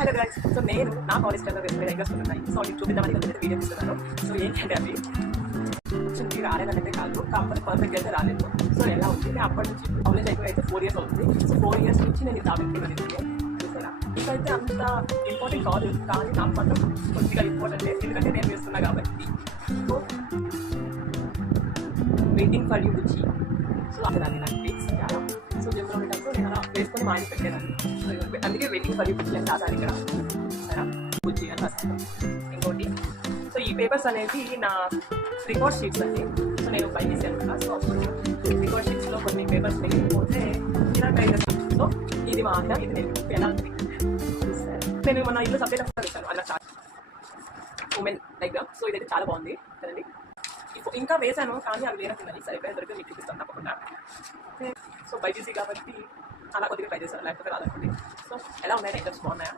Hello guys, so నేను నా college టైంలో వేసుకునే రైగర్స్ ఉన్నాయి. సో నేను చూపిద్దామని కొంచెం వీడియో ఇస్తున్నాను. సో ఏంటంటే అవి కొంచెం రాలేదంటే కాదు, కాకపోతే పర్ఫెక్ట్ అయితే రాలేదు. సో ఎలా ఉంది, నేను అప్పటి నుంచి కాలేజ్ అయితే 4 years అవుతుంది. సో 4 years నుంచి నేను ఇలా పెట్టుకున్నాను. చూసారా, ఇకైతే అంత ఇంపార్టెంట్ కాదు, కానీ నాకు మాత్రం కొద్దిగా ఇంపార్టెంట్, ఎందుకంటే నేను వేస్తున్నా కాబట్టి. సో వెయిటింగ్ ఫర్ యూ రుచి. సో అక్కడ నాకు ఫిక్స్ చాలా. సో జంతువులో నేను అలా వేసుకొని మాడి పెట్టేదాన్ని. సో అందుకే వెయిటింగ్ ఫర్ యూ రుచి అని రాసాను ఇక్కడ. సరే, రుచి అని రాసాను. ఇంకోటి, సో ఈ పేపర్స్ అనేది నా రికార్డ్ షీట్స్ అండి. సో నేను బై చేశాను కదా. సో అప్పుడు రికార్డ్ షీట్స్లో కొన్ని పేపర్స్ మిగిలిపోతే ఇలా ట్రై చేస్తాను. సో ఇది మా అన్న, ఇది నేను ఎలా ఉంది. నేను మన ఇల్లు సబ్జెక్ట్ అప్పుడు వేసాను అలా చాలా ఉమెన్ డయాగ్రామ్. సో ఇదైతే చాలా బాగుంది కదండి. ఇంకా వేసాను కానీ అవి వేరే సరిపోయిన దొరికి మీకు చూపిస్తాను తప్పకుండా. సో బైపీసీ కాబట్టి అలా కొద్దిగా ట్రై చేశాను, లేకపోతే రాదనుకోండి. సో ఎలా ఉన్నాయి, డయాగ్రామ్స్ బాగున్నాయా?